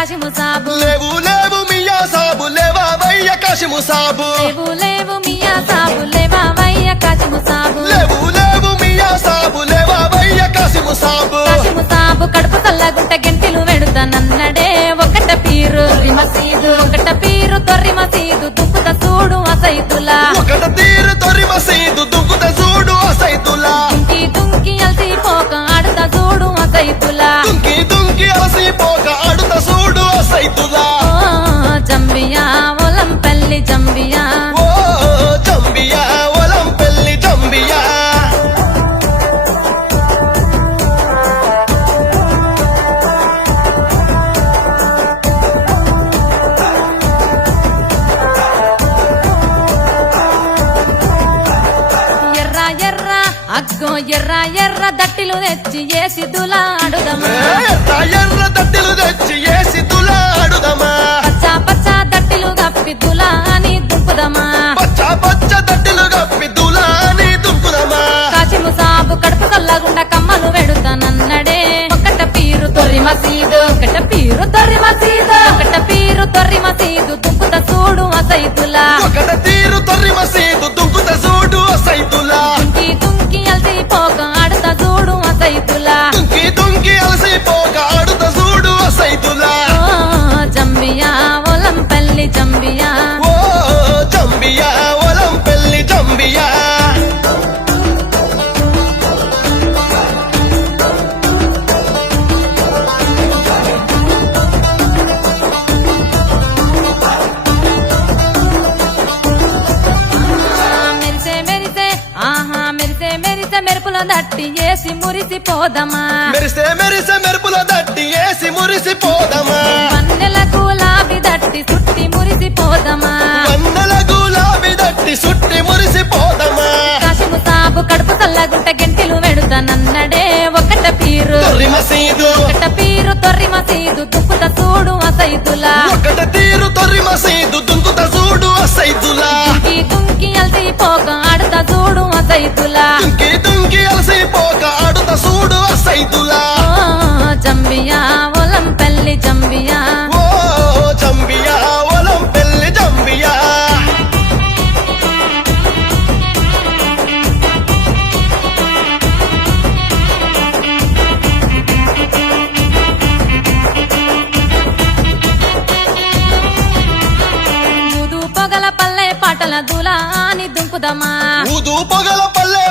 కాశిము సాబు లేవు లేవు మియా సాబు లేవావయ్య కాశిము సాబు లేవు లేవు మియా సాబు లేవావయ్య కాశిము సాబు లేవు లేవు మియా సాబు లేవావయ్య కాశిము సాబు కాశిము సాబు కడుపు తల్లగుంట గెంటిలు వెడుతానన్నడే ఒకట పీరు మసీదు ఒకట పీరు తొర్రి మసీదు దుక్కుత చూడు అసైతులా ఒకట తీరు తొరి మసీదు దుక్కుత చూడు అసైతులా దుంకి దుంకి అలసిపోక ఆడుతా చూడు అసైతులా దుంకి దుంకి అలసిపోక ఆడుత చూడు అసైతులా ఓ జంబియా ఒలంపల్లి జంబియా ఓ జంబియా ఒలంపల్లి జంబియా ఎర్ర ఎర్ర అగ్గో ఎర్ర ఎర్ర దట్టిలు తెచ్చి ఏసి దులాడుదమా ఎర్ర ఎర్ర దట్టిలు తెచ్చి ఏసి తులాడుదమా పచ్చ పచ్చ దట్టిలు గప్పి దులా అని దుంపుదమా పచ్చ పచ్చ దట్టిలు గప్పి తులాని దుంకుదమా కాశిము సాబు కడుపు కల్లగుండ కమ్మలు వెడుతానన్నడే ఒకట పీరు తొర్రి మసీదు ఒకట పీరు తొర్రి మసీదు ఒకట పీరు తొర్రి మసీదు దుంపుత చూడు అసైతులా ఒకట తీరు తొర్రి మసీదు దుంకుత చూడు అసైతులా దుంకి దుంకి అలసిపోక ఆడుతా చూడు అసైతులా దుంకి దుంకి అలసిపోక ఆడుత చూడు అసైతులా ఓ జంబియా ఒలంపల్లి జంబియా ఓ జంబియా ఒలంపల్లి జంబియా మెరిసే మెరిసే ఆహా మెరిసే మెరిసే మెరుపుల దట్టి ఏసి మురిసిపోదమా మెరిసే మెరిసే మెరుపుల దట్టి ఏసి మురిసిపోదమా వన్నెల గులాబీ దట్టి సుట్టి మురిసిపోదమా వందల గులాబీ దట్టి సుట్టి మురిసిపోదమా కాశిము సాబు కడుపు చల్లగుంట గెంటిలు వెడుతానన్నడే ఒకట పీరు తొర్రి మసీదు ఒకట పీరు తొర్రి మసీదు దుక్కుత చూడు అసైతులా ఒకట తీరు తొర్రి మసీదు దుంకుత చూడు అసైతులా దుంకి దుంకి అలసిపోక ఆడుతా చూడు అసైతులా దుంకి దుంకి అలసిపోక ఆడుత చూడు అసైతులా ఓ జంబియా ఒలంపల్లి జంబియా ఓ జంబియా ఒలంపల్లి జంబియా ఊదు పొగల పల్లె పాటల దులా అని దుంకుదమా ఊదు పొగల పల్లె